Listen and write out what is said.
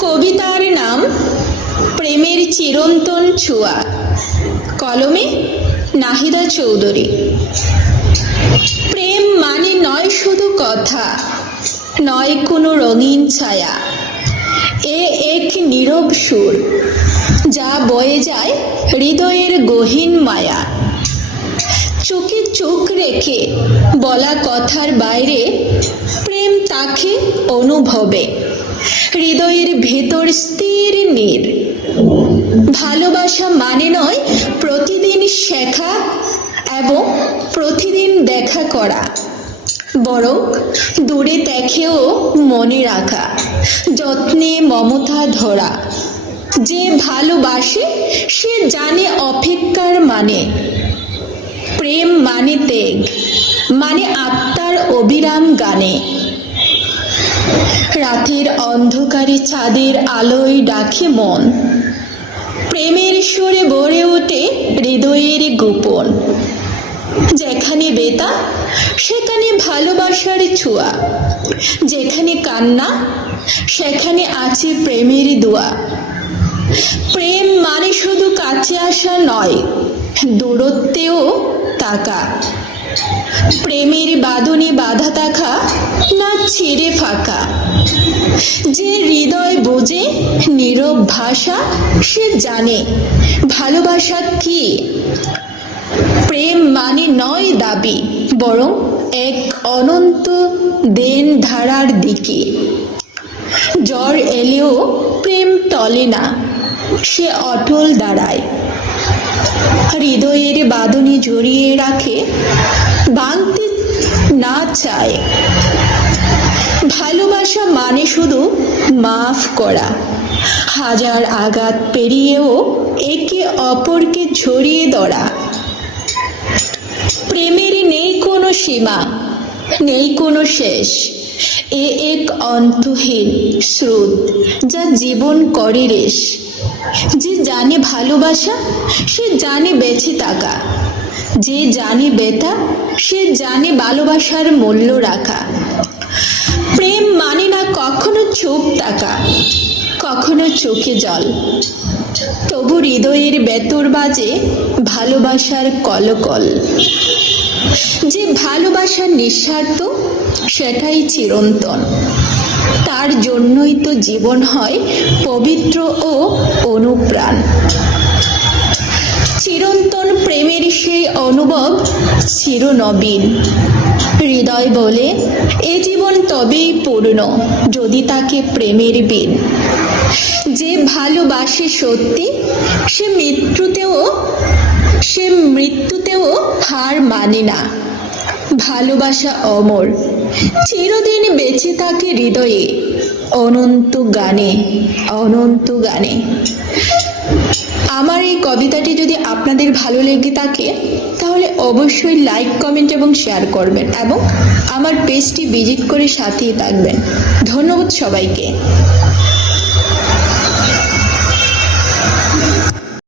কবিতার নাম প্রেমের চিরন্তন ছোঁয়া, কলমে নাহিদা চৌধুরী। প্রেম মানে নয় শুধু কথা, নয় কোনো রঙিন ছায়া, এ এক নীরব সুর যা বয়ে যায় হৃদয়ের গহীন মায়া। চোখে চোখ রেখে বলা কথার বাইরে প্রেম তাকে অনুভবে, হৃদয়ের ভেতর স্থির নীর। ভালোবাসা মানে নয় প্রতিদিন শেখা এবং প্রতিদিন দেখা করা, বরং দূরে দেখেও মনে রাখা, যত্নে মমতা ধরা। যে ভালোবাসে সে জানে অপেক্ষার মানে। প্রেম মানে ত্যাগ, মানে আত্মার অবিরাম গানে। রাতের অন্ধকারে চাঁদের আলোয় ডাকে মন, প্রেমের সুরে ভরে ওঠে হৃদয়ের গোপন। যেখানে বেতা সেখানে ভালোবাসার ছোঁয়া, যেখানে কান্না সেখানে আছে প্রেমের দোয়া। প্রেম মানে শুধু কাছে আসা নয়, দূরত্বেও থাকা। প্রেমের বাঁধনে বাঁধা থাকা, না ছেড়ে ফাঁকা। যে হৃদয় বোঝে নীরব ভাষা, সে জানে ভালোবাসা কি। প্রেম মানে নয় দাবি, বরং এক অনন্ত দেন ধারার দিকে। ঝড় এলেও প্রেম টলে না, সে অটল দাঁড়ায়। হৃদয়ের বাঁধনে জড়িয়ে রাখে, ভাঙতে না চায়। ভালোবাসা মানে শুধু মাফ করা, হাজার আঘাত পেরিয়েও একে অপরকে ছড়িয়ে ধরা। প্রেমের নেই কোনো সীমা, নেই কোনো শেষ, এ এক অন্তহীন স্রোত যা জীবন করে রেশ। যে জানে ভালোবাসা সে জানে বেঁচে থাকা, যে জানে ব্যথা সে জানে ভালোবাসার মূল্য রাখা। প্রেম মানে না কখনো চুপ থাকা, কখনো চোখে জল, তবু হৃদয়ের বেতর বাজে ভালোবাসার কলকল। যে ভালোবাসার নিঃস্বার্থ সেটাই চিরন্তন, তার জন্যই তো জীবন হয় পবিত্র ও অনুপ্রাণ। চিরন্তন প্রেমের সেই অনুভব চিরনবীন। হৃদয় বলে এ জীবন তবেই পূর্ণ যদি তাকে প্রেমের বিন। যে ভালোবাসে সত্যি সে মৃত্যুতেও হার মানে না। ভালোবাসা অমর, চিরদিন বেঁচে থাকে হৃদয়ে, অনন্ত গানে, অনন্ত গানে। আমার এই কবিতাটি যদি আপনাদের ভালো লেগে থাকে তাহলে অবশ্যই লাইক, কমেন্ট এবং শেয়ার করবেন এবং আমার পেজটি ভিজিট করে সাথেই থাকবেন। ধন্যবাদ সবাইকে।